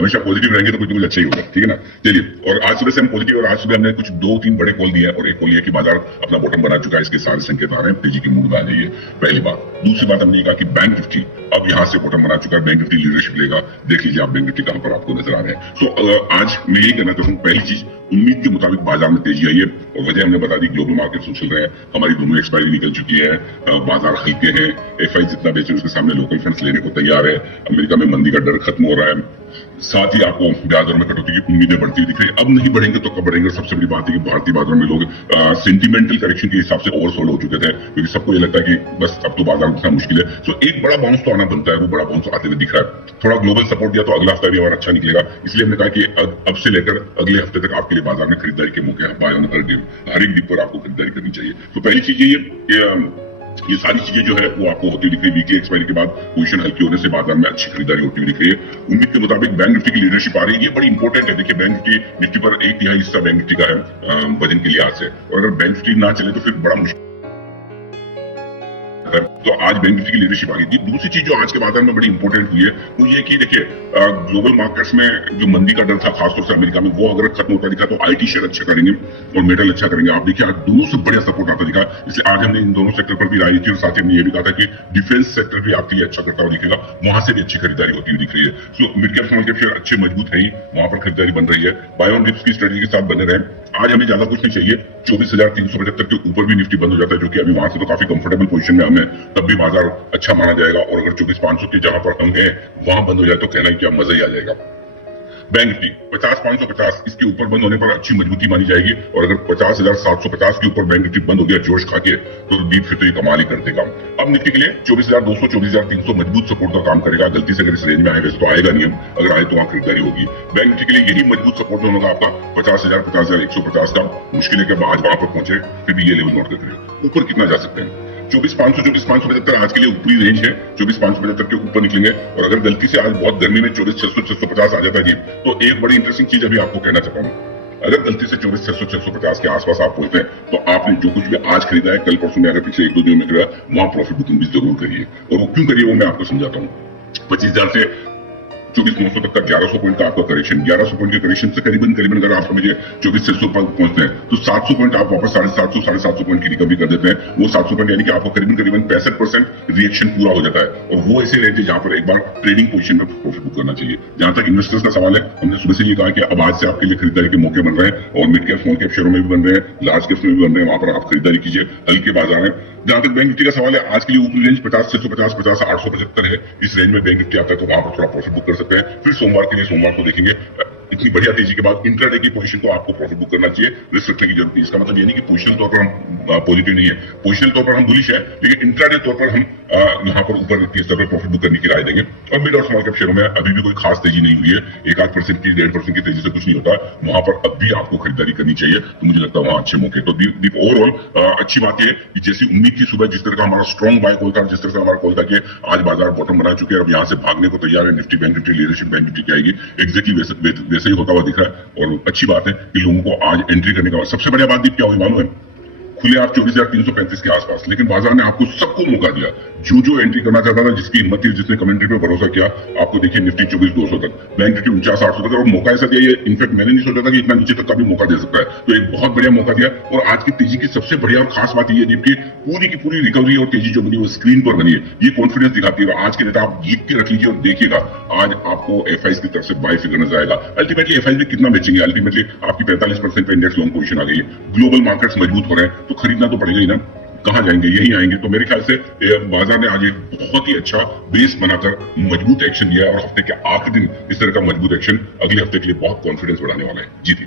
हमेशा पॉजिटिव रहेंगे तो कुछ ना कुछ अच्छा ही होगा, ठीक है ना। चलिए, और आज सुबह से हम पॉजिटिव, और आज सुबह हमने कुछ 2-3 बड़े कॉल दिए और एक कॉल लिया कि बाजार अपना बॉटम बना चुका है, इसके सारे संकेत आ रहे हैं, तेजी की मूड में आ जाइए। पहली बात। दूसरी बात हमने कहा कि बैंक निफ्टी अब यहाँ से बॉटम बना चुका है, बैंक निफ्टी लीडरशिप लेगा। देख लीजिए आप बैंक निफ्टी कहां पर आपको नजर आ रहे हैं। सो आज मैं यही कहना चाहता हूँ, पहली चीज, उम्मीद के मुताबिक बाजार में तेजी आई है और वजह हमने बता दी, ग्लोबल मार्केट चल रहे हैं, हमारी दोनों एक्सपायरी निकल चुकी है, बाजार हल्के हैं, एफआई जितना बेचे उसके सामने लोकल फंड्स लेने को तैयार है, अमेरिका में मंदी का डर खत्म हो रहा है, साथ ही आपको ब्याज दर में कटौती की उम्मीदें बढ़ती दिख रही है। अब नहीं बढ़ेंगे तो कब बढ़ेंगे। सबसे बड़ी बात है कि भारतीय बाजार में लोग सेंटिमेंटल करेक्शन के हिसाब से ओवरसोल्ड हो चुके थे, क्योंकि सबको ये लगता है कि बस अब तो बाजार उठना मुश्किल है। सो एक बड़ा बाउंस तो आना बनता है, वो बड़ा बाउंस आते हुए दिख रहा है। थोड़ा ग्लोबल सपोर्ट दिया तो अगला हफ्ता भी और अच्छा निकलेगा, इसलिए हमने कहा कि अब से लेकर अगले हफ्ते तक आपके लिए बाजार में खरीदारी के मौके हर एक डिप पर आपको खरीदारी करनी चाहिए। तो पहली चीज ये सारी चीजें जो है वो आपको होती दिख रही है। वीकली एक्सपायरी के बाद पोजीशन हल्की होने से बाजार में अच्छी खरीदारी होती हुई दिख रही है। उम्मीद के मुताबिक बैंक निफ्टी की लीडरशिप आ रही है, ये बड़ी इंपॉर्टेंट है। देखिए, बैंक निफ्टी पर 1/3 हिस्सा बैंक निफ्टी का है वजन के लिहाज से, और अगर बैंक निफ्टी ना चले तो फिर बड़ा मुश्किल। तो आज बैंक निफ्टी की लीडरशिप आ गई थी। दूसरी चीज जो आज के बाजार में बड़ी इंपॉर्टेंट हुई है वो ये कि देखिए, ग्लोबल मार्केट्स में जो मंदी का डर था खासतौर से अमेरिका में, वो अगर खत्म होता दिखा तो आईटी शेयर अच्छा करेंगे और मेटल अच्छा करेंगे। आप देखिए आज दोनों से बढ़िया सपोर्ट आता दिखा, इसलिए आज हमने इन दोनों सेक्टर पर भी राय थी और साथ ही हमने ये भी कहा था कि डिफेंस सेक्टर भी आपके लिए अच्छा करता हुआ दिखेगा, वहां से भी अच्छी खरीदारी होती हुई दिख रही है। So mid cap small cap share अच्छे मजबूत है ही, वहां पर खरीदारी बन रही है। बाय ऑन डिप्स की स्ट्रेटेजी के साथ बने रहे। आज हमें ज्यादा कुछ नहीं चाहिए, 24,375 के ऊपर भी निफ्टी बंद हो जाता है, जो कि अभी वहां से तो काफी कंफर्टेबल पोजीशन में हमें, तब भी बाजार अच्छा माना जाएगा। और अगर 24,500 के जहां पर हम हैं वहां बंद हो जाए तो कहना ही क्या, मजा ही आ जाएगा। बैंक निफ्टी 50,550 इसके ऊपर बंद होने पर अच्छी मजबूती मानी जाएगी, और अगर 50,750 के ऊपर बैंक निफ्टी बंद हो गया जोश खा के, तो दीप फिर तो ये कमाल ही कर देगा। अब निफ्टी के लिए 24,200 24,300 मजबूत सपोर्ट का काम करेगा। गलती से अगर इस रेंज में आए, वैसे तो आएगा नहीं, अगर आए तो वहां खरीदारी होगी। बैंक निफ्टी के लिए यही मजबूत सपोर्ट होगा आपका 50,000 50,150 का। मुश्किल है कि आज वहां पर पहुंचे, फिर भी ये लेवल नोट करते ऊपर कितना जा सकते हैं। 24,500 24,575 आज के लिए ऊपरी रेंज है। 24,575 के ऊपर निकलेंगे, और अगर गलती से आज बहुत गर्मी में 24,600 650 आ जाता है जी, तो एक बड़ी इंटरेस्टिंग चीज अभी आपको कहना चाहता हूँ। अगर गलती से 24,600 650 के आसपास आप पहुंचते हैं, तो आपने जो कुछ भी आज खरीदा है, कल परसों में अगर पिछले 1-2 दिन में खरीदा, वहां प्रॉफिट बुकिंग भी जरूर करिए। और वो क्यों करिए वो मैं आपको समझाता हूँ। 25,000 से 24,900 तक का 1100 पॉइंट का आपका करेक्शन, 1100 पॉइंट के करेक्शन से करीबन अगर आप समझिए 24,600 पहुंचते हैं, तो 700 पॉइंट आप वापस 750 750 पॉइंट की रिकवरी कर देते हैं। वो 700 पॉइंट यानी कि आपको करीबन 65% रिएक्शन पूरा हो जाता है, और वो ऐसे रहते हैं जहां पर एक बार ट्रेडिंग पोजीशन में प्रॉफिट बुक करना चाहिए। जहां तक इन्वेस्टर्स का सवाल है, हमने सुबह से ये कहा कि अब आज से आपके लिए खरीदारी के मौके बन रहे हैं, और मिड कैप स्मॉल कैप शेयरों में भी बन रहे हैं, लार्ज कैप्स में भी बन रहे हैं। वहां पर आप खरीदारी कीजिए, हल्के बाजार में। जहां तक बैंक निफ्टी का सवाल है, आज के लिए ऊपरी रेंज 50,650 50,875 है। इस रेंज में बैंक निफ्टी आता है तो वहां पर थोड़ा प्रॉफिट बुक कर सकते हैं। फिर सोमवार के लिए, सोमवार को देखेंगे, इतनी बढ़िया तेजी के बाद इंट्राडे की पोजीशन को आपको प्रॉफिट बुक करना चाहिए, रिस्क रखने की जरूरत है। इसका मतलब ये नहीं कि पोजिशनल तौर पर हम पॉजिटिव नहीं है, पोजिशनल तौर पर हम बुलिश है, लेकिन इंट्राडे तौर पर हम यहाँ पर ऊपर के स्तर पर प्रॉफिट बुक करने की राय देंगे। और मिड और स्मॉल कैप शेयरों में अभी भी कोई खास तेजी नहीं हुई है, 1-8% की 1.5% की तेजी से कुछ नहीं होता, वहां पर अब भी आपको खरीदारी करनी चाहिए। तो मुझे लगता है वहां अच्छे मौके। तो दीप ओवरऑल अच्छी बात है कि जैसी उम्मीद थी सुबह, जिस तरह का हमारा स्ट्रॉन्ग बाय कॉल था, जिस तरह से हमारा कॉल था कि आज बाजार बॉटम बना चुके हैं, अब यहाँ से भागने को तैयार है, Nifty bank Nifty leadership bank Nifty की आएगी, एक्जैक्टली वैसे ही होता हुआ दिख रहा है। और अच्छी बात है कि लोगों को आज एंट्री करने का, सबसे बढ़िया बात क्या हुई मालूम है, खुले आप 24,335 के आसपास, लेकिन बाजार ने आपको सबको मौका दिया। जो एंट्री करना चाहता था, जिसकी हिम्मत थी, जिसने कमेंट्री पे भरोसा किया, आपको देखिए निफ्टी 24,200 तक, बैंक निफ्टी 49,800 तक, और मौका ऐसा दिया, ये इनफैक्ट मैंने नहीं सोचा था कि इतना नीचे तक का भी मौका दे सकता है। तो एक बहुत बढ़िया मौका दिया। और आज की तेजी की सबसे बढ़िया और खास बात ये है कि पूरी की पूरी रिकवरी और तेजी जो बनी वो स्क्रीन पर बनी है, ये कॉन्फिडेंस दिखाती है। आज के डेटा आप जीत के रख लीजिए और देखिएगा, आज आपको एफआईज की तरफ से बाय फिगर नजर आएगा। अल्टीमेटली एफआईज में कितना बेचेंगे, अल्टीमेटली आपकी 45% पे इंडेक्स लॉन्ग पोजीशन आ गई है, ग्लोबल मार्केट्स मजबूत हो रहे हैं, तो खरीदना तो पड़ेगा ही ना। कहां जाएंगे, यही आएंगे। तो मेरे ख्याल से बाजार ने आज एक बहुत ही अच्छा बेस बनाकर मजबूत एक्शन लिया है, और हफ्ते के आखिरी दिन इस तरह का मजबूत एक्शन अगले हफ्ते के लिए बहुत कॉन्फिडेंस बढ़ाने वाला है। जी थी।